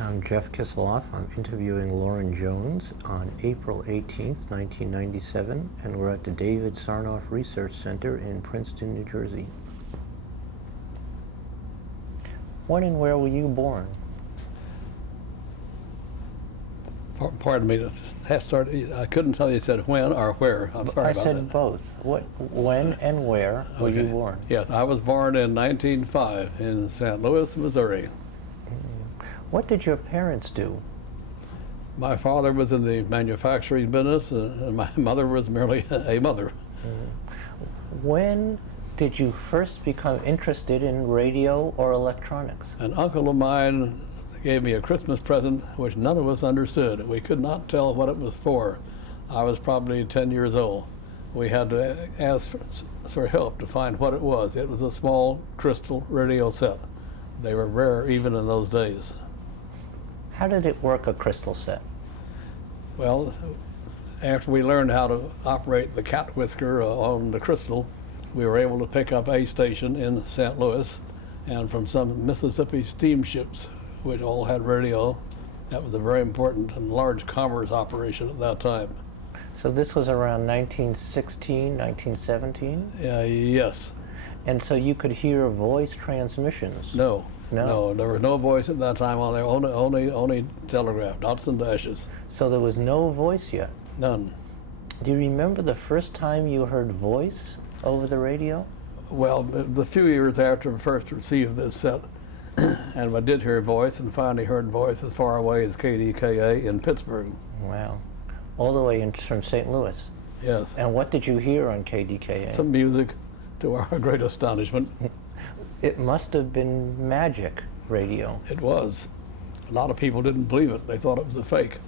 I'm Jeff Kisseloff. I'm interviewing Loren Jones on April 18th, 1997, and we're at the David Sarnoff Research Center in Princeton, New Jersey. When and where were you born? Pardon me, I couldn't tell you said when or where. I'm sorry about that. I said both. When and where were you born? Yes, I was born in 1905 in St. Louis, Missouri. What did your parents do? My father was in the manufacturing business, and my mother was merely a mother. When did you first become interested in radio or electronics? An uncle of mine gave me a Christmas present which none of us understood. We could not tell what it was for. I was probably 10 years old. We had to ask for help to find what it was. It was a small crystal radio set. They were rare even in those days. How did it work, a crystal set? Well, after we learned how to operate the cat whisker on the crystal, we were able to pick up a station in St. Louis, and from some Mississippi steamships, which all had radio. That was a very important and large commerce operation at that time. So this was around 1916, 1917? Yes. And so you could hear voice transmissions? No, there was no voice at that time on there, only telegraph, dots and dashes. So there was no voice yet? None. Do you remember the first time you heard voice over the radio? Well, the few years after I first received this set, and I did hear voice, and finally heard voice as far away as KDKA in Pittsburgh. Wow. All the way from St. Louis? Yes. And what did you hear on KDKA? Some music, to our great astonishment. It must have been magic radio. It was. A lot of people didn't believe it. They thought it was a fake.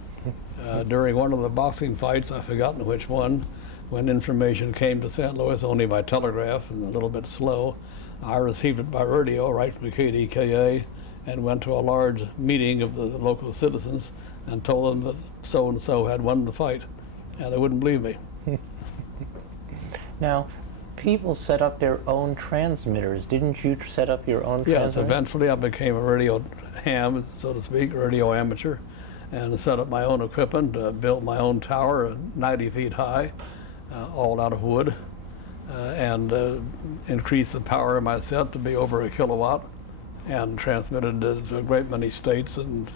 During one of the boxing fights, I've forgotten which one, when information came to St. Louis only by telegraph and a little bit slow, I received it by radio right from the KDKA and went to a large meeting of the local citizens and told them that so-and-so had won the fight, and they wouldn't believe me. Now, people set up their own transmitters. Didn't you set up your own transmitter? Yes, eventually I became a radio ham, so to speak, radio amateur, and set up my own equipment, built my own tower 90 feet high, all out of wood, and increased the power of my set to be over a kilowatt, and transmitted to a great many states, and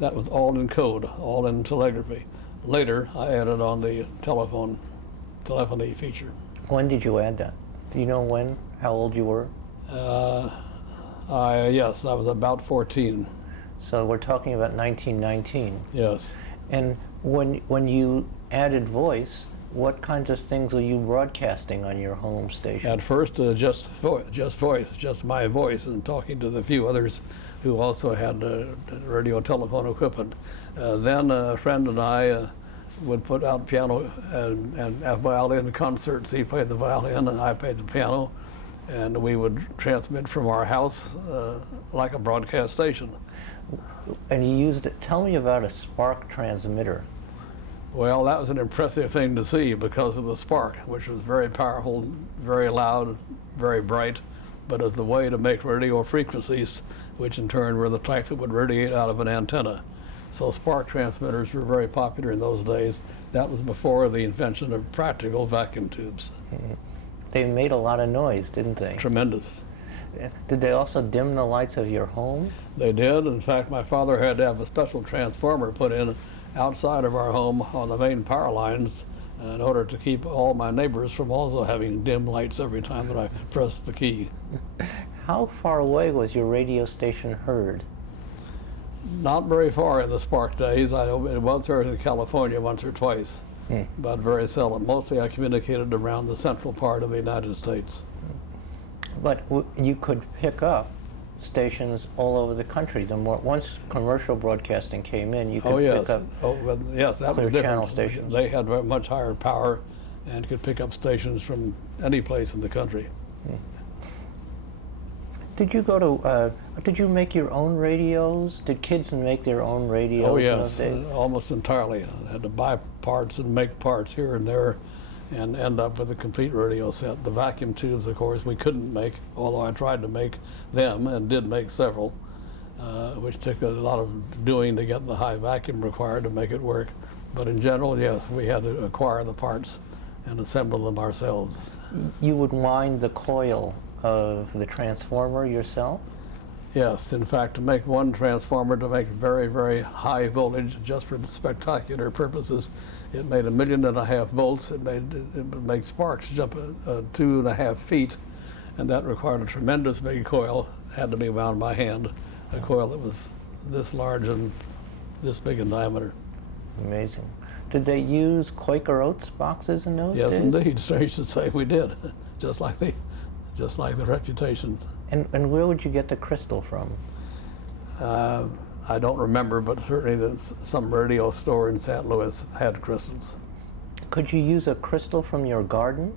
that was all in code, all in telegraphy. Later, I added on the telephony feature. When did you add that? Do you know when? How old you were? Yes, I was about 14. So we're talking about 1919. Yes. And when you added voice, what kinds of things were you broadcasting on your home station? At first, just voice, just my voice, and talking to the few others who also had radio telephone equipment. Then a friend and I would put out piano and violin concerts. He played the violin and I played the piano, and we would transmit from our house like a broadcast station. And you used it. Tell me about a spark transmitter. Well, that was an impressive thing to see because of the spark, which was very powerful, very loud, very bright, but as the way to make radio frequencies, which in turn were the type that would radiate out of an antenna. So spark transmitters were very popular in those days. That was before the invention of practical vacuum tubes. Mm-hmm. They made a lot of noise, didn't they? Tremendous. Did they also dim the lights of your home? They did. In fact, my father had to have a special transformer put in outside of our home on the main power lines in order to keep all my neighbors from also having dim lights every time that I pressed the key. How far away was your radio station heard? Not very far in the spark days. It was heard in California once or twice, but very seldom. Mostly I communicated around the central part of the United States. But you could pick up stations all over the country. Once commercial broadcasting came in, you could pick up yes, that clear was channel different. stations. They had much higher power and could pick up stations from any place in the country. Did you go to? Did you make your own radios? Did kids make their own radios? Oh in yes, those days? almost entirely. I had to buy parts and make parts here and there, and end up with a complete radio set. The vacuum tubes, of course, we couldn't make, although I tried to make them and did make several. which took a lot of doing to get the high vacuum required to make it work. But in general, yes, we had to acquire the parts and assemble them ourselves. You would wind the coil of the transformer yourself? Yes, in fact, to make one transformer to make very, very high voltage just for spectacular purposes, it made 1.5 million volts. It would make sparks jump 2.5 feet, and that required a tremendous big coil. Had to be wound by hand, a coil that was this large and this big in diameter. Amazing. Did they use Quaker Oats boxes in those days? Yes, indeed. Strange to say, we did, just like the reputation. And where would you get the crystal from? I don't remember, but certainly some radio store in St. Louis had crystals. Could you use a crystal from your garden?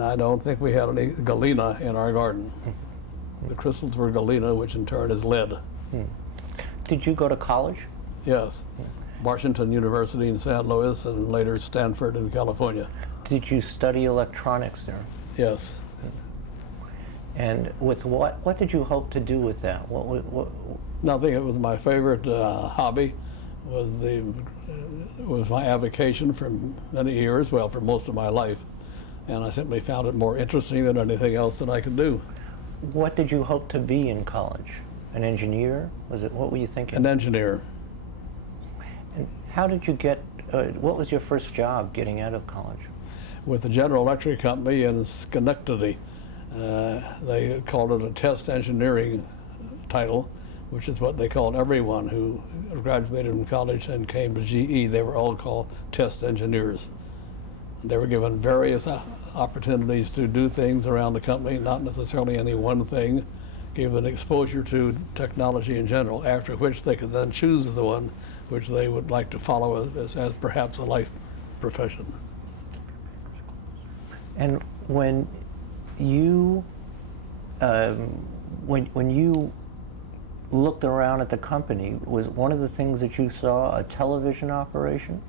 I don't think we had any galena in our garden. The crystals were galena, which in turn is lead. Did you go to college? Yes. Washington University in St. Louis and later Stanford in California. Did you study electronics there? Yes. And with what did you hope to do with that? What I think it was my favorite hobby. Was my avocation for many years, well, for most of my life. And I simply found it more interesting than anything else that I could do. What did you hope to be in college? An engineer? What were you thinking? An engineer. And how did you get, what was your first job getting out of college? With the General Electric Company in Schenectady. They called it a test engineering title, which is what they called everyone who graduated from college and came to GE. They were all called test engineers. They were given various opportunities to do things around the company, not necessarily any one thing, given exposure to technology in general, after which they could then choose the one which they would like to follow as perhaps a life profession. And when you when you looked around at the company, was one of the things that you saw a television operation?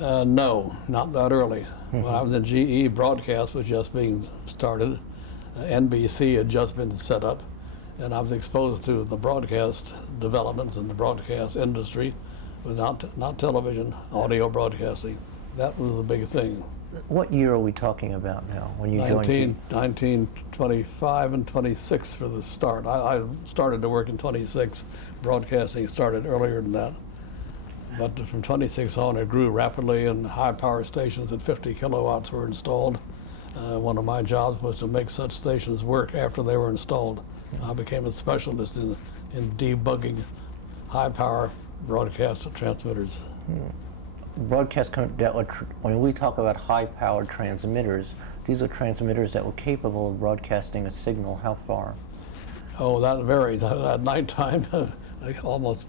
No, not that early. When I was in GE, broadcast was just being started. NBC had just been set up, and I was exposed to the broadcast developments in the broadcast industry, but not television, audio broadcasting. That was the big thing. What year are we talking about now when you joined? 1925 and 26 for the start. I started to work in 26. Broadcasting started earlier than that. But from 26 on, it grew rapidly, and high power stations at 50 kilowatts were installed. One of my jobs was to make such stations work after they were installed. I became a specialist in debugging high power broadcast transmitters. When we talk about high-powered transmitters, these are transmitters that were capable of broadcasting a signal how far? Oh, that varies. At nighttime, almost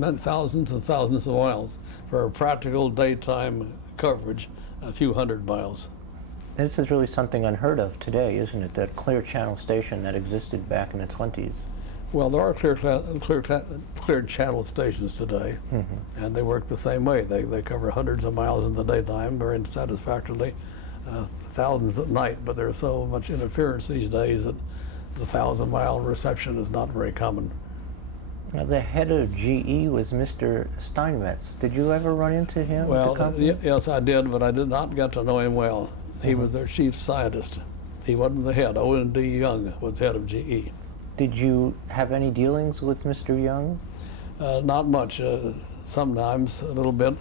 meant thousands and thousands of miles. For practical daytime coverage, a few hundred miles. This is really something unheard of today, isn't it? That clear channel station that existed back in the 20s. Well, there are clear channel stations today, and they work the same way. They cover hundreds of miles in the daytime very satisfactorily, thousands at night, but there's so much interference these days that the 1,000-mile reception is not very common. Now, the head of GE was Mr. Steinmetz. Did you ever run into him at the Well, company? yes, I did, but I did not get to know him well. He was their chief scientist. He wasn't the head. Owen D. Young was head of GE. Did you have any dealings with Mr. Young? Not much, sometimes a little bit.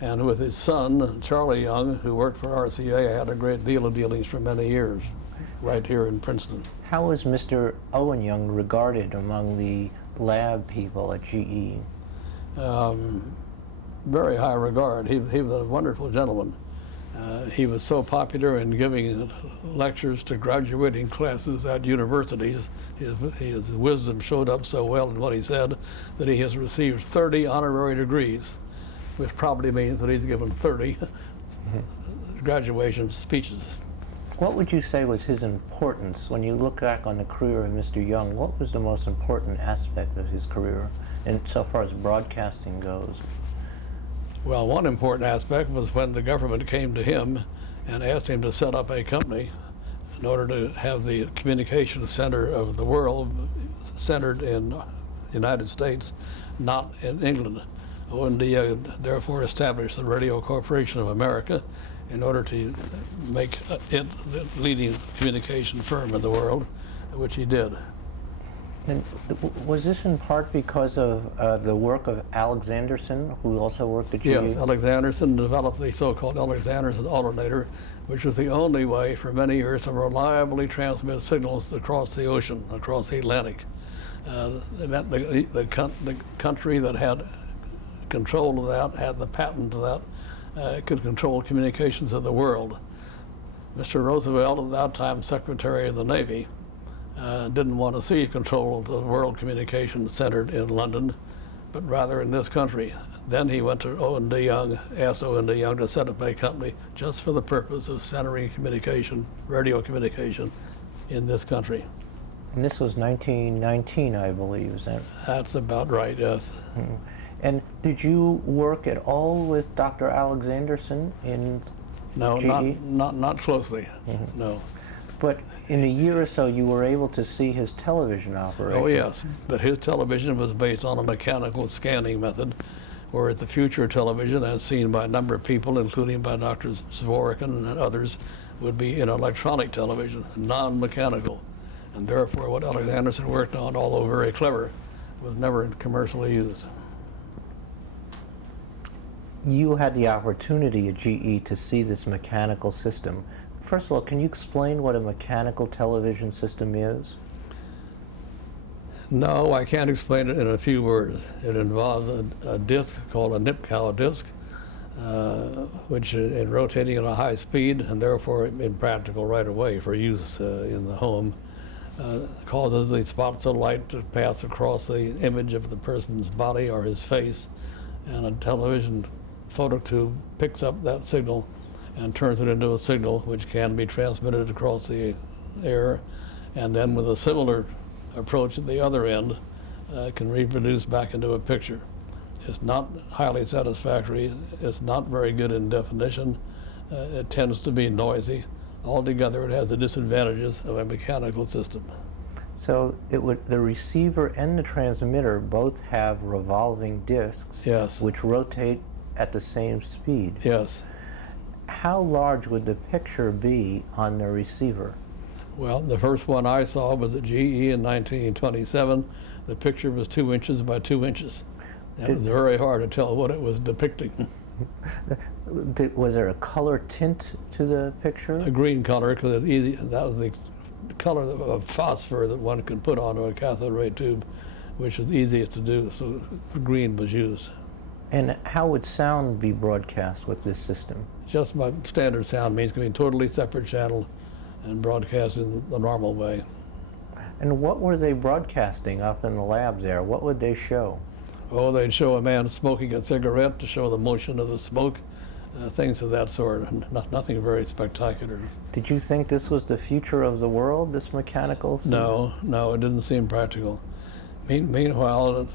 And with his son, Charlie Young, who worked for RCA, I had a great deal of dealings for many years, right here in Princeton. How was Mr. Owen Young regarded among the lab people at GE? Very high regard. He was a wonderful gentleman. He was so popular in giving lectures to graduating classes at universities. His wisdom showed up so well in what he said that he has received 30 honorary degrees, which probably means that he's given 30 graduation speeches. What would you say was his importance when you look back on the career of Mr. Young? What was the most important aspect of his career, and so far as broadcasting goes? Well, one important aspect was when the government came to him and asked him to set up a company in order to have the communication center of the world centered in the United States, not in England. O&D therefore established the Radio Corporation of America in order to make it the leading communication firm in the world, which he did. And was this in part because of the work of Alexanderson, who also worked at GE? Yes, Alexanderson developed the so-called Alexanderson alternator, which was the only way for many years to reliably transmit signals across the ocean, across the Atlantic. The country that had control of that, had the patent to that, could control communications of the world. Mr. Roosevelt, at that time Secretary of the Navy, didn't want to see control of the world communications centered in London, but rather in this country. Then he went to O&D Young, asked O&D Young to set up a company just for the purpose of centering communication, radio communication, in this country. And this was 1919, I believe, is that? That's about right, yes. Mm-hmm. And did you work at all with Dr. Alexanderson in No, GE? not closely, Mm-hmm. no. But in a year or so, you were able to see his television operation. Oh yes, but his television was based on a mechanical scanning method, whereas the future television, as seen by a number of people, including by Dr. Zworykin and others, would be an electronic television, non-mechanical. And therefore what Alexanderson worked on, although very clever, was never commercially used. You had the opportunity at GE to see this mechanical system. First of all, can you explain what a mechanical television system is? No, I can't explain it in a few words. It involves a disc called a Nipkow disc, which is rotating at a high speed and therefore impractical right away for use in the home. Causes the spots of light to pass across the image of the person's body or his face, and a television phototube picks up that signal and turns it into a signal which can be transmitted across the air, and then with a similar approach at the other end can reproduce back into a picture. It's not highly satisfactory, it's not very good in definition, it tends to be noisy. Altogether, it has the disadvantages of a mechanical system. So the receiver and the transmitter both have revolving discs, Yes. which rotate at the same speed. Yes. How large would the picture be on the receiver? Well, the first one I saw was at GE in 1927. The picture was 2 inches by 2 inches. It was very hard to tell what it was depicting. Was there a color tint to the picture? A green color, because that was the color of phosphor that one could put onto a cathode ray tube, which is easiest to do, so green was used. And how would sound be broadcast with this system? Just by standard sound means it can be a totally separate channel and broadcast in the normal way. And what were they broadcasting up in the labs there? What would they show? Oh, they'd show a man smoking a cigarette to show the motion of the smoke, things of that sort, and nothing very spectacular. Did you think this was the future of the world, this mechanical system? No, it didn't seem practical. Meanwhile,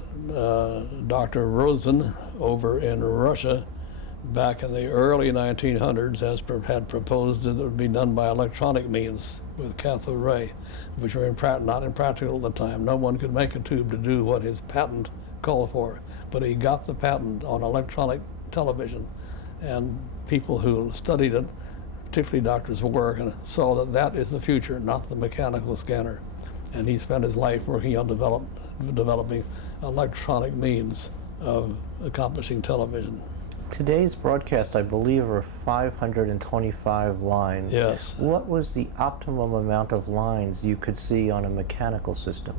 Dr. Rosen over in Russia, back in the early 1900s, had proposed that it would be done by electronic means with cathode ray, which were not impractical at the time. No one could make a tube to do what his patent called for, but he got the patent on electronic television, and people who studied it, particularly Dr. Zworykin, saw that that is the future, not the mechanical scanner. And he spent his life working on developing electronic means of accomplishing television. Today's broadcast, I believe, are 525 lines. Yes. What was the optimum amount of lines you could see on a mechanical system?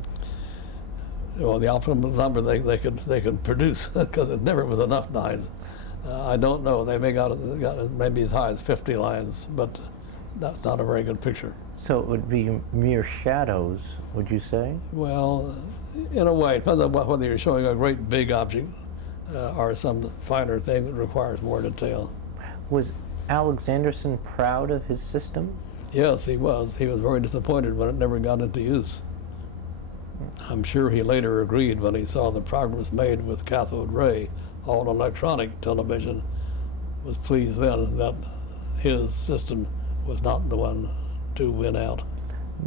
Well, the optimum number they could produce, because there never was enough lines. I don't know. They may got maybe as high as 50 lines, but that's not a very good picture. So it would be mere shadows, would you say? Well, in a way, it depends on whether you're showing a great big object or some finer thing that requires more detail. Was Alexanderson proud of his system? Yes, he was. He was very disappointed when it never got into use. I'm sure he later agreed when he saw the progress made with cathode ray, all electronic television, was pleased then that his system was not the one to win out.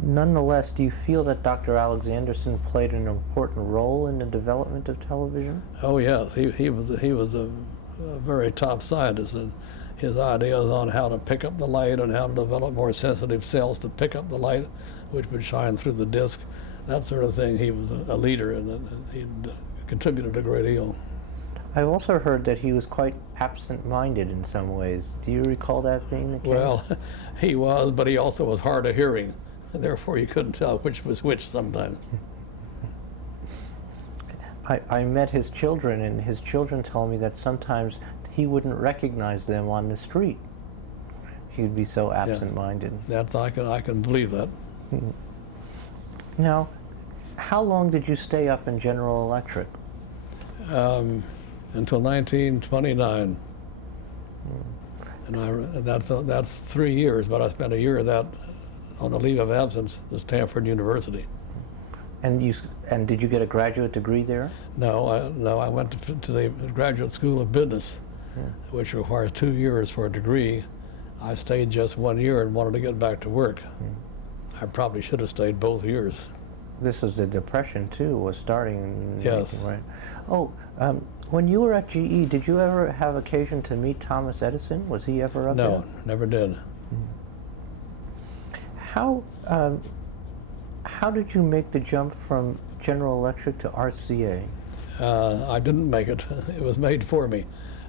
Nonetheless, do you feel that Dr. Alexanderson played an important role in the development of television? Oh yes, he was a very top scientist, and his ideas on how to pick up the light and how to develop more sensitive cells to pick up the light, which would shine through the disc, that sort of thing. He was a leader, and he contributed a great deal. I've also heard that he was quite absent-minded in some ways. Do you recall that being the case? Well, he was, but he also was hard of hearing, and therefore you couldn't tell which was which sometimes. I met his children, and his children told me that sometimes he wouldn't recognize them on the street. He'd be so absent-minded. That's I can believe that. Now, how long did you stay up in General Electric? Until 1929, and that's 3 years. But I spent a year of that on a leave of absence at Stanford University. And did you get a graduate degree there? No, I went to the Graduate School of Business, which requires 2 years for a degree. I stayed just 1 year and wanted to get back to work. I probably should have stayed both years. This was the Depression, too, was starting. Yes. Right. Oh, when you were at GE, did you ever have occasion to meet Thomas Edison? Was he ever up there? No, never did. How did you make the jump from General Electric to RCA? I didn't make it. It was made for me.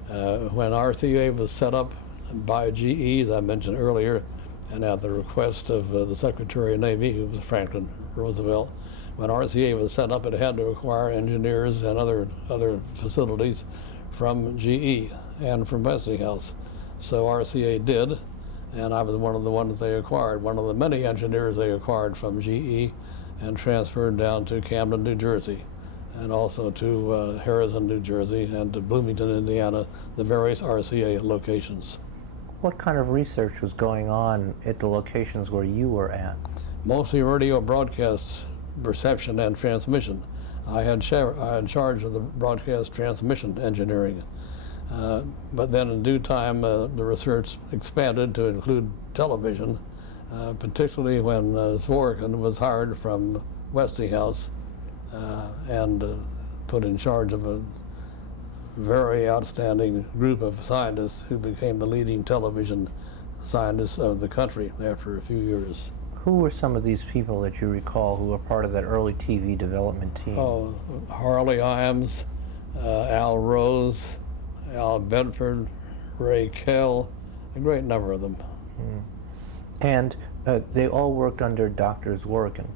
When RCA was set up by GE, as I mentioned earlier, and at the request of the Secretary of Navy, who was Franklin Roosevelt, when RCA was set up, it had to acquire engineers and other facilities from GE and from Westinghouse. So RCA did, and I was one of the ones they acquired, one of the many engineers they acquired from GE and transferred down to Camden, New Jersey, and also to Harrison, New Jersey, and to Bloomington, Indiana, the various RCA locations. What kind of research was going on at the locations where you were at? Mostly radio broadcast reception and transmission. I had charge of the broadcast transmission engineering. But then in due time, the research expanded to include television, particularly when Zworykin was hired from Westinghouse and put in charge of a very outstanding group of scientists who became the leading television scientists of the country after a few years. Who were some of these people that you recall who were part of that early TV development team? Oh, Harley Imes, Al Rose, Al Bedford, Ray Kell, a great number of them. And they all worked under Dr. Zworykin.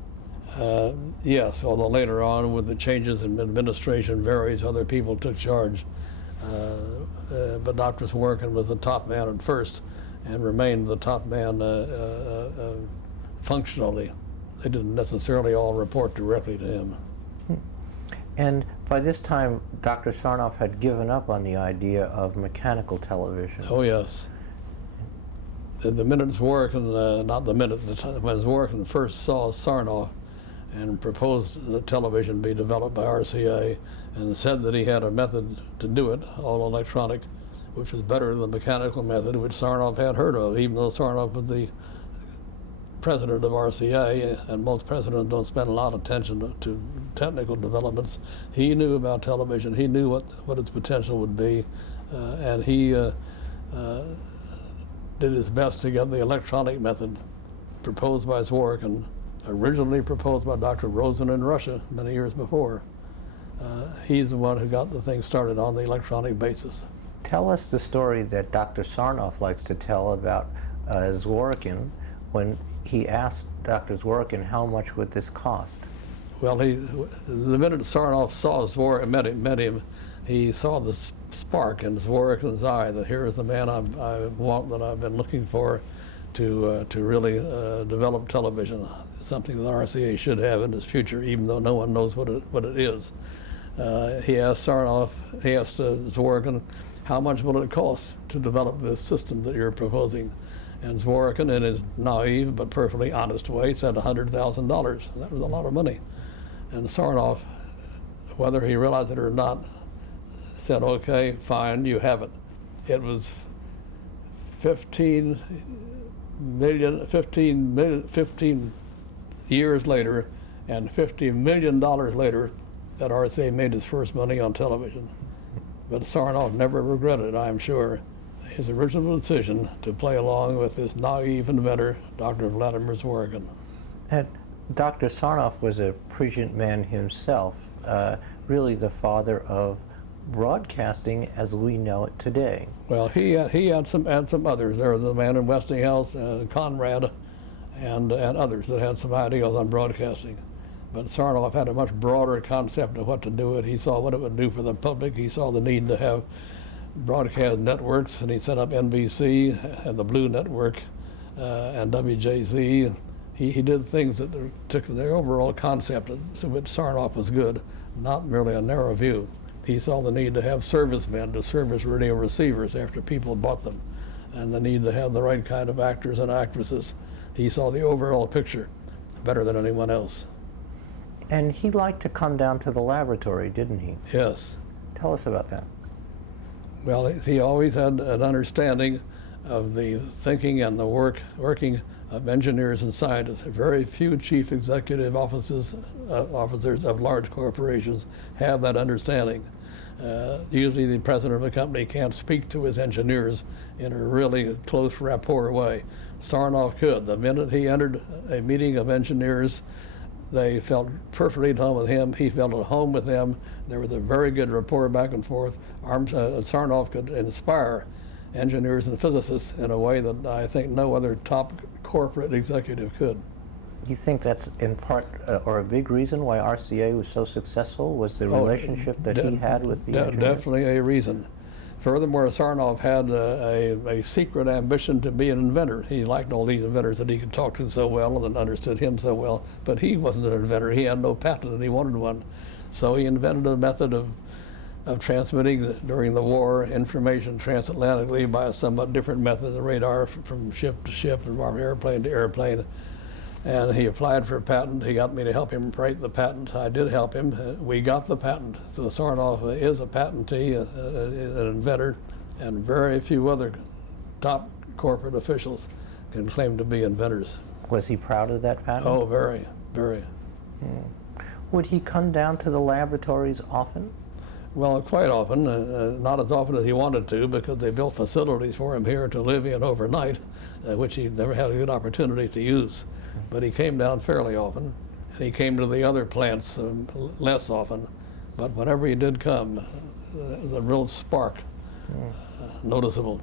Yes, although later on, with the changes in administration, various other people took charge. But Dr. Zworykin was the top man at first and remained the top man functionally. They didn't necessarily all report directly to him. And by this time, Dr. Sarnoff had given up on the idea of mechanical television. Oh, yes. The minute Zworykin, not the minute, the time when Zworykin first saw Sarnoff and proposed that television be developed by RCA and said that he had a method to do it, all electronic, which was better than the mechanical method, which Sarnoff had heard of, even though Sarnoff was the president of RCA, and most presidents don't spend a lot of attention to technical developments. He knew about television. He knew what its potential would be, and he did his best to get the electronic method proposed by Zworykin, originally proposed by Dr. Rosen in Russia many years before. He's the one who got the thing started on the electronic basis. Tell us the story that Dr. Sarnoff likes to tell about Zworykin when he asked Dr. Zworykin how much would this cost. Well, the minute Sarnoff saw Zworykin, met him, he saw the spark in Zworykin's eye that here is the man I want, that I've been looking for to really develop television, something that RCA should have in its future, even though no one knows what it is. He asked Zworykin, how much will it cost to develop this system that you're proposing? And Zworykin, in his naive but perfectly honest way, said $100,000. That was a lot of money. And Sarnoff, whether he realized it or not, said, okay, fine, you have it. It was 15 years later, and $50 million later, that RCA made its first money on television. But Sarnoff never regretted, I'm sure, his original decision to play along with this naive inventor, Dr. Vladimir Zworykin. And Dr. Sarnoff was a prescient man himself, really the father of broadcasting as we know it today. Well, he had some others. There was a man in Westinghouse, Conrad, and others that had some ideas on broadcasting. But Sarnoff had a much broader concept of what to do it. He saw what it would do for the public. He saw the need to have broadcast networks, and he set up NBC and the Blue Network and WJZ. He did things that took the overall concept to which Sarnoff was good, not merely a narrow view. He saw the need to have servicemen to service radio receivers after people bought them, and the need to have the right kind of actors and actresses. He saw the overall picture better than anyone else. And he liked to come down to the laboratory, didn't he? Yes. Tell us about that. Well, he always had an understanding of the thinking and the working of engineers and scientists. Very few chief executive officers of large corporations have that understanding. Usually the president of a company can't speak to his engineers in a really close rapport way. Sarnoff could. The minute he entered a meeting of engineers, they felt perfectly at home with him. He felt at home with them. There was a very good rapport back and forth. Sarnoff could inspire engineers and physicists in a way that I think no other top corporate executive could. You think that's in part or a big reason why RCA was so successful, was the relationship that he had with the engineers? Definitely a reason. Furthermore, Sarnoff had a secret ambition to be an inventor. He liked all these inventors that he could talk to so well and that understood him so well, but he wasn't an inventor. He had no patent and he wanted one. So he invented a method of transmitting during the war information transatlantically by a somewhat different method, the radar from ship to ship and from airplane to airplane. And he applied for a patent. He got me to help him write the patent. I did help him. We got the patent. So Sarnoff is a patentee, an inventor, and very few other top corporate officials can claim to be inventors. Was he proud of that patent? Oh, very, very. Would he come down to the laboratories often? Well, quite often, not as often as he wanted to, because they built facilities for him here to live in overnight, which he never had a good opportunity to use. But he came down fairly often, and he came to the other plants less often. But whenever he did come, the real spark, noticeable.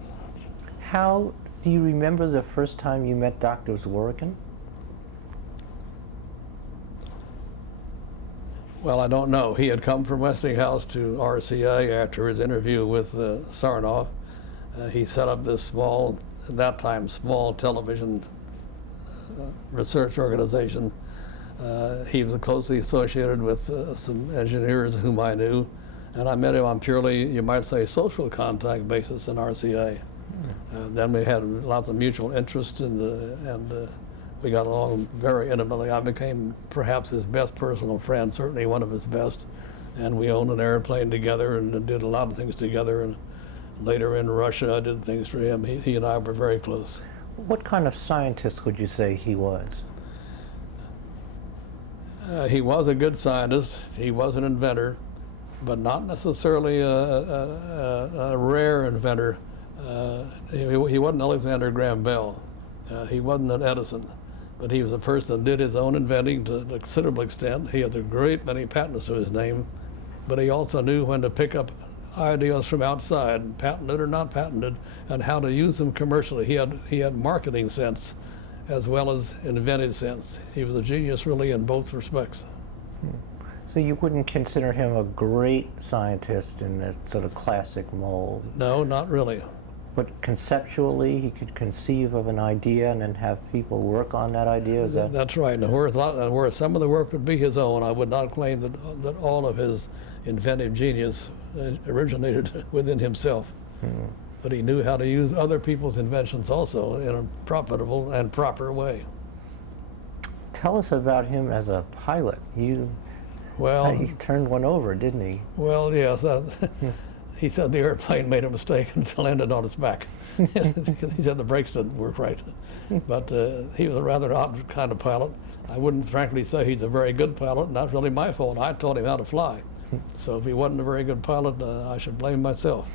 How do you remember the first time you met Dr. Zworykin? Well, I don't know. He had come from Westinghouse to RCA after his interview with Sarnoff. He set up this small, at that time, small television research organization. He was closely associated with some engineers whom I knew, and I met him on purely, you might say, social contact basis in RCA. Then we had lots of mutual interest and we got along very intimately. I became perhaps his best personal friend, certainly one of his best, and we owned an airplane together and did a lot of things together, and later in Russia I did things for him. He and I were very close. What kind of scientist would you say he was? He was a good scientist. He was an inventor, but not necessarily a rare inventor. He wasn't Alexander Graham Bell. He wasn't an Edison, but he was a person that did his own inventing to a considerable extent. He had a great many patents to his name, but he also knew when to pick up ideas from outside, patented or not patented, and how to use them commercially. He had marketing sense as well as inventive sense. He was a genius really in both respects. So you wouldn't consider him a great scientist in that sort of classic mold? No, not really. But conceptually, he could conceive of an idea and then have people work on that idea? Is that... That's right. And where some of the work would be his own, I would not claim that all of his inventive genius originated within himself. But he knew how to use other people's inventions also in a profitable and proper way. Tell us about him as a pilot. Well, he turned one over, didn't he? Well, yes. He said the airplane made a mistake until it landed on its back. He said the brakes didn't work right. But he was a rather odd kind of pilot. I wouldn't frankly say he's a very good pilot, and that's really my fault. I taught him how to fly. So if he wasn't a very good pilot, I should blame myself.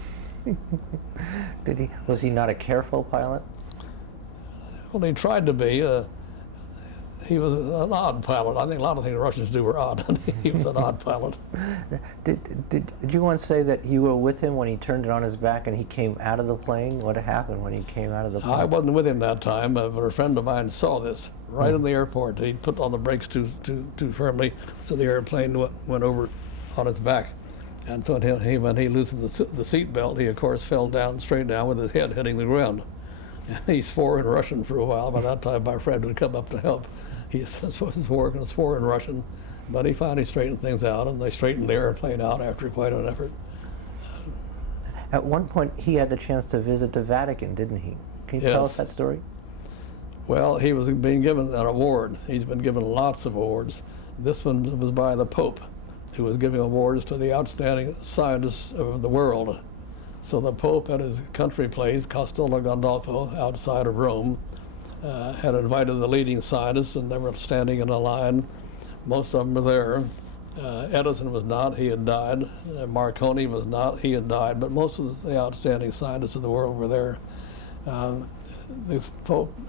Was he not a careful pilot? Well, he tried to be. He was an odd pilot. I think a lot of things Russians do were odd. He was an odd pilot. Did you once say that you were with him when he turned it on his back and he came out of the plane? What happened when he came out of the plane? I wasn't with him that time, but a friend of mine saw this right in the airport. He put on the brakes too firmly, so the airplane went over on its back. And so when he loosened the seat belt, he of course fell down, straight down, with his head hitting the ground. And he swore in Russian for a while. By that time, my friend would come up to help. He swore in Russian, but he finally straightened things out, and they straightened the airplane out after quite an effort. At one point, he had the chance to visit the Vatican, didn't he? Can you tell us that story? Well, he was being given an award. He's been given lots of awards. This one was by the Pope, who was giving awards to the outstanding scientists of the world. So the Pope at his country place, Castello Gandolfo, outside of Rome, had invited the leading scientists, and they were standing in a line. Most of them were there. Edison was not, he had died. Marconi was not, he had died. But most of the outstanding scientists of the world were there. The Pope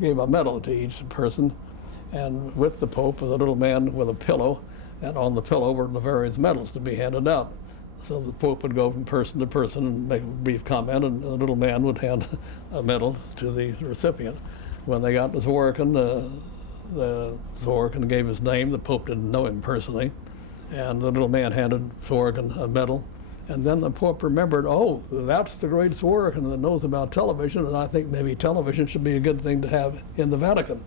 gave a medal to each person, and with the Pope was a little man with a pillow, and on the pillow were the various medals to be handed out. So the Pope would go from person to person and make a brief comment, and the little man would hand a medal to the recipient. When they got to Zworykin, the Zworykin gave his name. The Pope didn't know him personally, and the little man handed Zworykin a medal. And then the Pope remembered, oh, that's the great Zworykin that knows about television, and I think maybe television should be a good thing to have in the Vatican.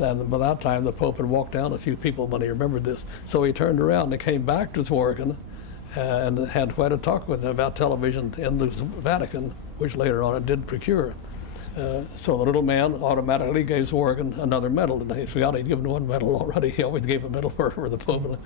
And by that time, the Pope had walked down a few people when he remembered this. So he turned around and came back to Zworykin and had quite a talk with him about television in the Vatican, which later on it did procure. So the little man automatically gave Zworykin another medal, and he forgot he'd given one medal already. He always gave a medal for the Pope.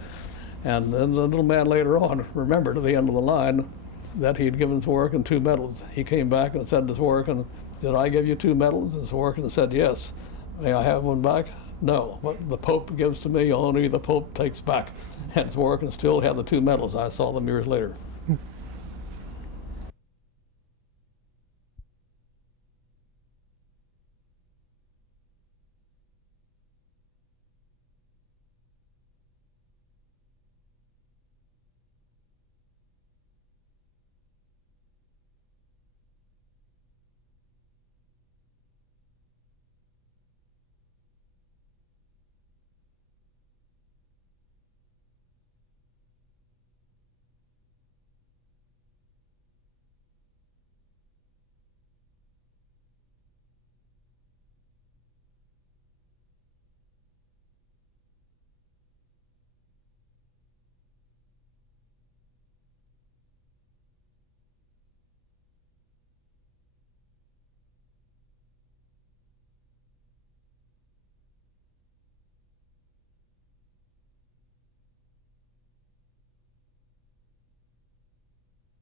And then the little man later on remembered at the end of the line that he had given Zworykin 2 medals. He came back and said to Zworykin, "Did I give you 2 medals?" And Zworykin said, "Yes." "May I have one back?" "No. What the Pope gives to me, only the Pope takes back." And Zworykin still had the 2 medals. I saw them years later.